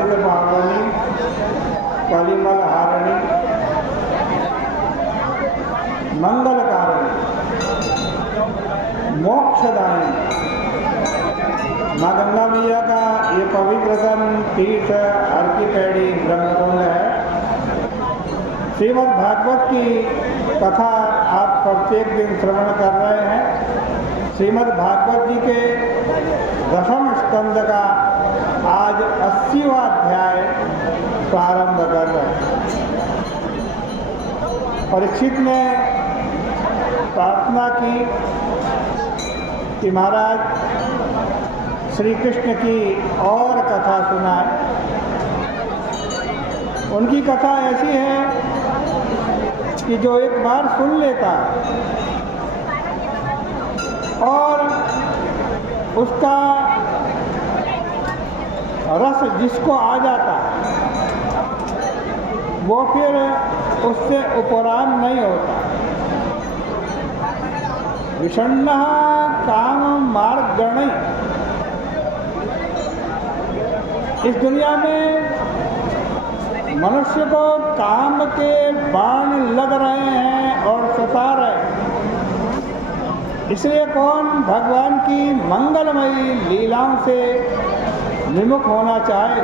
पतित पावनी कलिमल हारिणी मंगलकारिणी मोक्षदायिनी माँ गंगा मैया का ये पवित्रतम तीर्थ हर की पैड़ी ब्रह्मकुंड है। श्रीमद् भागवत की कथा आप प्रत्येक दिन श्रवण कर रहे हैं। श्रीमद् भागवत जी के दशम स्कंद का आज 80वां अध्याय प्रारंभ कर रहे हैं। परीक्षित ने प्रार्थना की कि महाराज श्री कृष्ण की और कथा सुनाए। उनकी कथा ऐसी है कि जो एक बार सुन लेता और उसका रस जिसको आ जाता वो फिर उससे उपराम नहीं होता। विषण्ण काम मार्गणि, इस दुनिया में मनुष्य को काम के बाण लग रहे हैं और सता रहे हैं। इसलिए कौन भगवान की मंगलमयी लीलाओं से विमुख होना चाहे।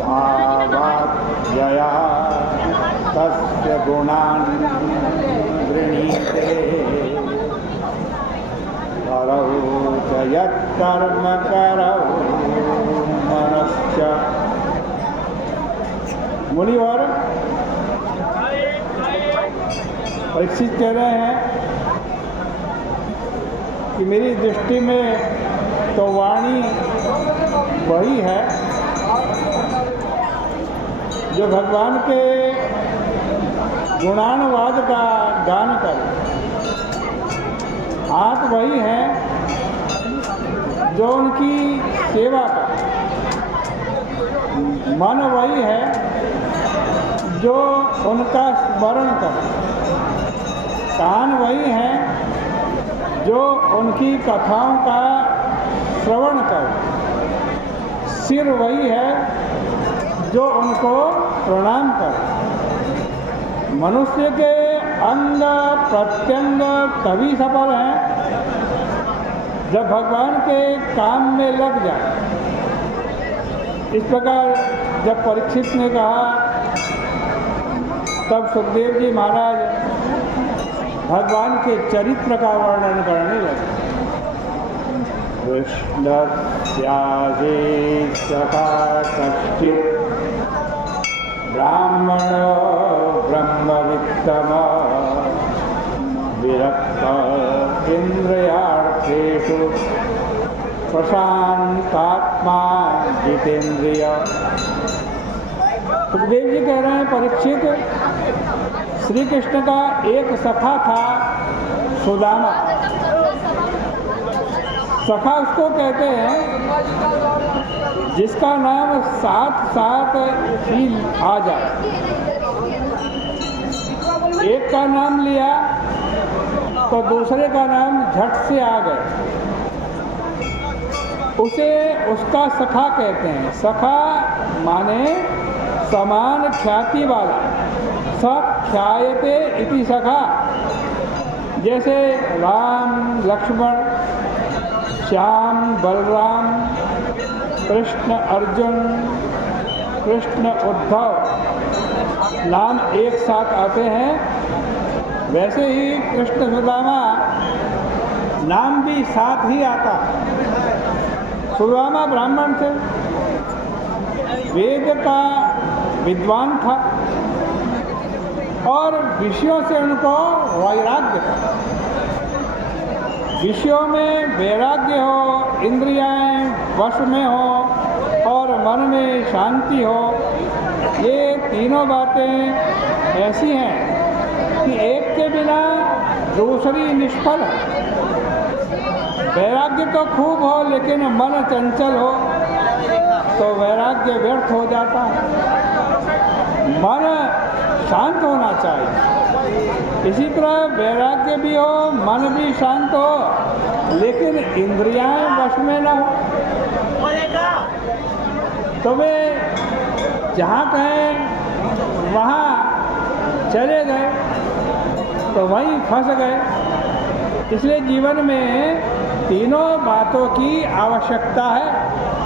भावात्मया तस्य गुणान् गृणीते करौ च यत्कर्म करौ मनश्च। मुनिवर परीक्षित कह रहे हैं कि मेरी दृष्टि में तो वाणी वही है जो भगवान के गुणानुवाद का गान करे। हाथ वही है जो उनकी सेवा करे। मन वही है जो उनका स्मरण करे। कान वही है जो उनकी कथाओं का श्रवण करे। सिर वही है जो उनको प्रणाम करे। मनुष्य के अंग प्रत्यंग तभी सफल हैं जब भगवान के काम में लग जाए। इस प्रकार जब परीक्षित ने कहा तब सुखदेव जी महाराज भगवान के चरित्र का वर्णन करने लगे। कृष्णस्यादि सखा कश्चित् ब्राह्मणो ब्रह्मवित्तम विरक्त इंद्रियार्थेषु प्रशांतात्मा जितेंद्रिय। सुखदेव जी कह रहे हैं परीक्षित, श्री कृष्ण का एक सखा था सुदामा। सखा उसको कहते हैं जिसका नाम साथ साथ ही आ जाए। एक का नाम लिया तो दूसरे का नाम झट से आ गए, उसे उसका सखा कहते हैं। सखा माने समान ख्याति वाला। सख्यायते इति सखा। जैसे राम लक्ष्मण, श्याम बलराम, कृष्ण अर्जुन, कृष्ण उद्धव नाम एक साथ आते हैं, वैसे ही कृष्ण सुदामा नाम भी साथ ही आता। सुदामा ब्राह्मण थे, वेद का विद्वान था और विषयों से उनको वैराग्य था। विषयों में वैराग्य हो, इंद्रियाएं वश में हो और मन में शांति हो, ये तीनों बातें ऐसी हैं कि एक के बिना दूसरी निष्फल है। वैराग्य तो खूब हो लेकिन मन चंचल हो तो वैराग्य व्यर्थ हो जाता है। मन शांत होना चाहिए। इसी तरह वैराग्य भी हो, मन भी शांत हो, लेकिन इंद्रियां वश में न हो। तो वे जहाँ कहें वहाँ चले गए, तो वहीं फंस गए। इसलिए जीवन में तीनों बातों की आवश्यकता है।